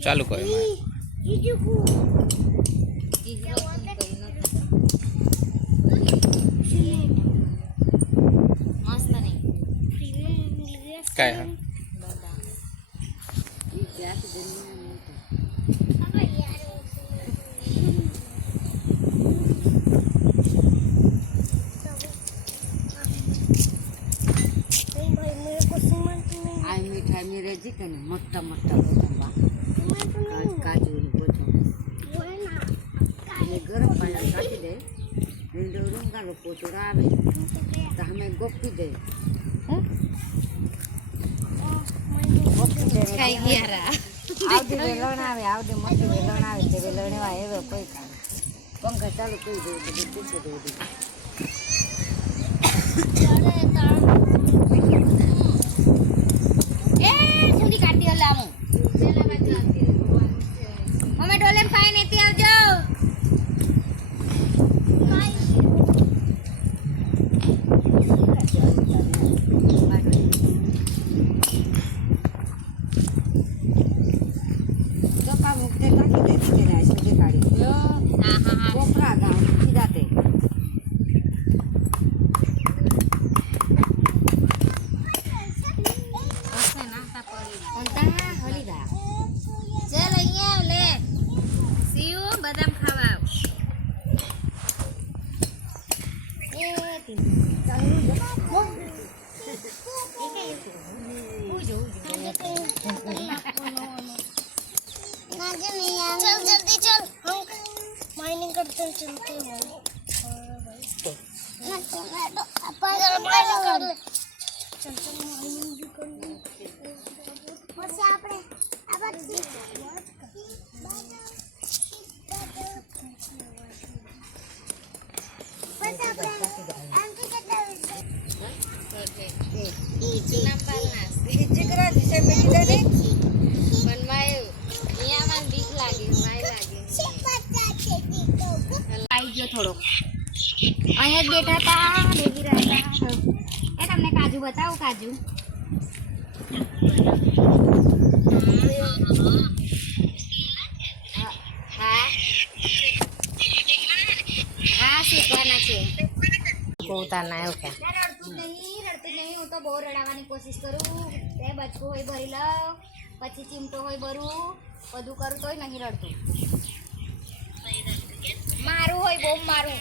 ચાલુ કરો काय हा મીઠાઈ મિરેજી કે ને મોટા મોટા પોતંબા કાજુ પોતો ગરમ પાણી રાખી દે રંગાલો પોતો આવે તો અમે ગોપી દે આવડી વેલણ આવે આવડી મોટી વેલણ આવે તે વેલણ એવા એવો કોઈ કામ પંખા ચાલુ કરી દે બધું પૂછે દે जल्दी चल हम माइनिंग करते चलते हैं चल चल माइनिंग भी कर ले પછી આપણે આ પછી આમ કે કેટલા ચૂના પાલ નાસ્તે ચીકરા દિશે મેકી દે ને પણ માય અહીંયા મને બીક લાગી માય લાગી આવી ગયો થોડો અહીંયા જ બેઠા હતા બેસી રહ્યા હતા એ તમને કાજુ બતાવું કાજુ હા હા શીખવાના છે પોતાના આવ્યો કે રડતું નહીં હું તો બહુ રડાવવાની કોશિશ કરું તે બચકું હોય ભરી લઉં પછી ચીમટો હોય ભરું બધું કરું તોય નહીં રડતું મારું હોય બહુ મારું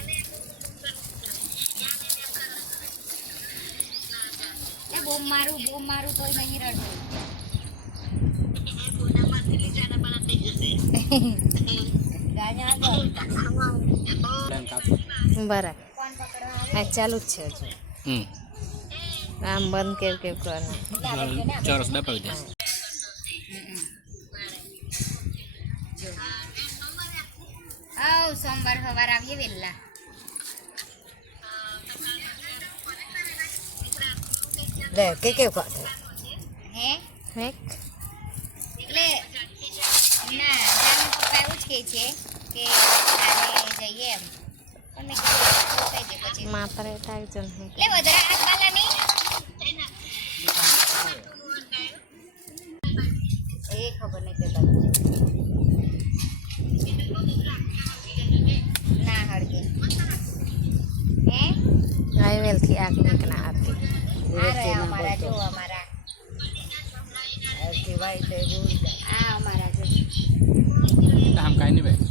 એ બહુ મારું તોય નહીં રડતું બરાબર કોણ પકડવા આ ચાલુ જ છે હજુ આમ બંધ કેવ કરવાનું ચોરસ દબાવી દે આવ સોમવાર સવાર આવીએ વહેલા લે કે કેવું કરે હે હે એટલે ના જાનું પપ્પા એવું જ કહે છે કે કાલે જઈએ એમ પણ મેં કીધું થઈ જાય પછી માપરે થાય છે ને એટલે વધારે હાથ બાલા નહીં એ ખબર નહીં કે ના હળગે હે આવેલ થી આગ નીકળા આરતી આ રહ્યા અમારા જો અમારા આરતી વાઈ તે બોલ આ અમારા જો આમ કાઈ નહીં ભાઈ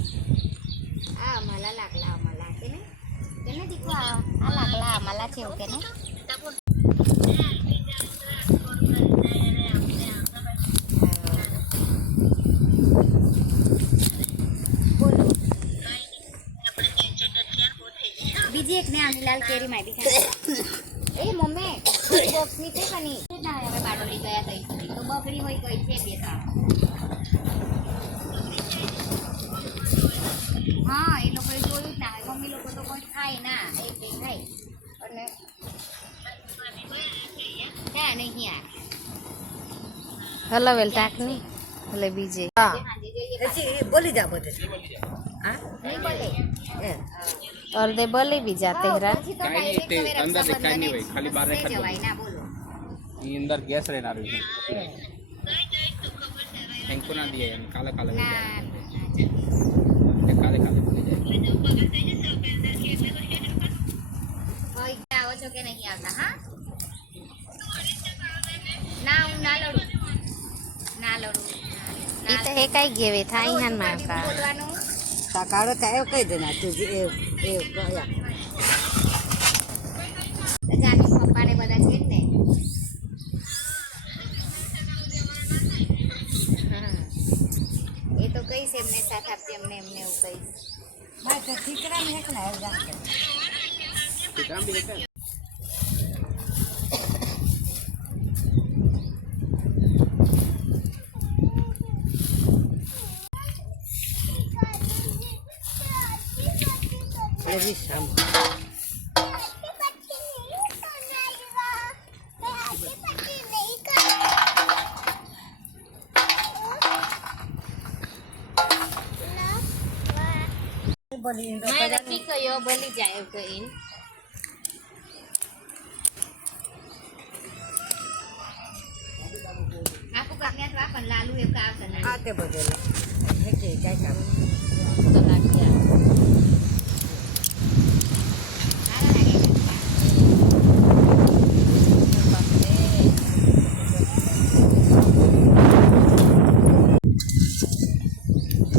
આ અમાલા લાકલા અમાલા કે ને દીકરો આ લાકલા અમાલા છે એવું કે ને બીજી એક ને આમીલાલ કેરી માં બી એ મમ્મી બોક્સ ની છે કની ના હવે બાડોલી ગયા તઈ તો બકડી હોય ગઈ છે બે ત્રણ હા એ લોકોએ જોયું જ ના હોય મમ્મી લોકો તો કોઈ ખાય ના એક બે ખાય અને હા નહીં આ હલાવેલ ટાક ની એટલે બીજે હા બોલી જા બધે હા નહીં બોલે અર્ધે બોલી બી જાતે હેરા કાઈ નહીં તે અંદર દેખાય નહીં ભાઈ ખાલી બહાર રેખા જવાય ના બોલો ઈ અંદર ગેસ રેનારું છે હેંકો ના દે એમ કાલે કાલે વહી ના જાય. ના એટલે કાલે કાલે વહી જાય. ભાઈ આવો છો કે નહીં આવતા હા ના હું ના લડું ઈ તો હે કાઈ ગેવે થાય હાન માં કા બોલવાનું કાળો થાય એવું કહી દે ના તું એ કયા જાની પપ્પા ને બધા છે જ ને હા. એ તો કહીશ એમને સાથ આપજે એમને એવું કહીશ મારે તો ઠીકરા ને એક ના એવા તે કામ બી હતા. એવી શામ મેં નથી કયો બોલી જાય એવું કહીને આખું કાપ્યા તો પણ લાલુ એવું આવતા નહીં આ તે બધે કે કાઈ કામ તો લાગ્યા સારા લાગે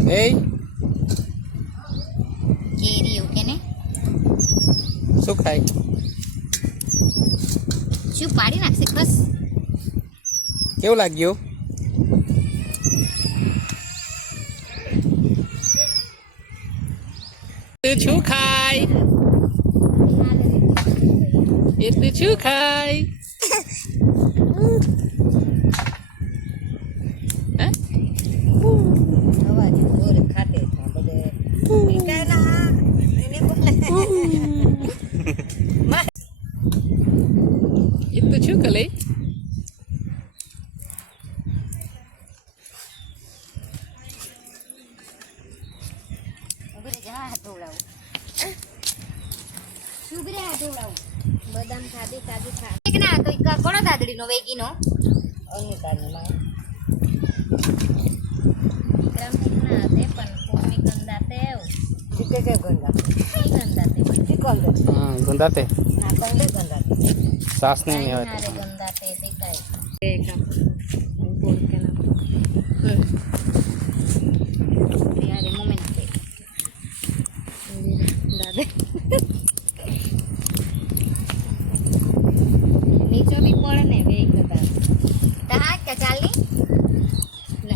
એ કેરી એવું કે ને શું ખાય? શું પાડી નાખશે બસ કેવું લાગ્યું? તું શું ખાય? એ તું શું ખાય? અવાજ જોરે ખાતે છે બધે ઈ ના એને બોલે એ તું શું કરે? ઉભી રહે જા હાથ ધોવડાવું શું ઉભી રહે હાથ ધોવડાવું બદામ ખાધી કાજુ ખા એક ના તો કોનો દાદડીનો વેગીનો અનિતાની માં વિક્રમ ના હતે પણ કોમી કંદાતે ઠીકે કે ગંદા કંદાતે ઠીક ગંદા હા ગુંદાતે ના કંદે ગંદા સાસ નહીં નારે આવે. કંદાતે તે કાય એક બોલ કે ના યાર મોમેન્ટ છે દાદે નીચે બી પડે ને વેગ બધા તો હા કે ચાલી લે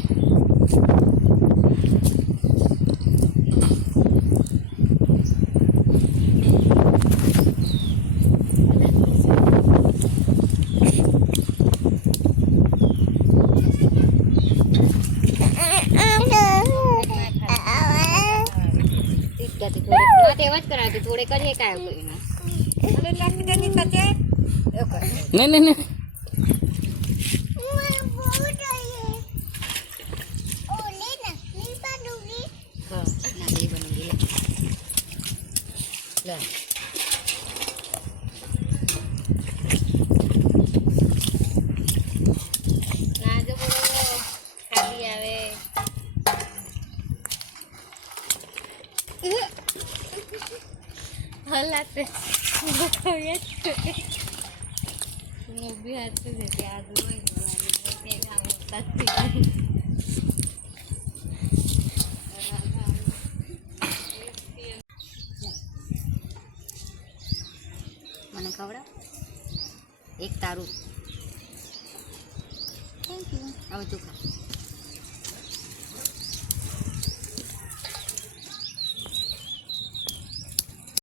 થોડે કરીએ કાંઈ અરે લાગી દે ની કતે એ કર નહીં નહીં નહીં હા ના દે બની ગઈ લે ના જો બોલો ખાલી આવે હલાતે બખાવ્યા છે હું બી હાથ છે ત્યાં જોઈ મને ખવડાવ એક તારું થેન્ક યુ હવે તું ખા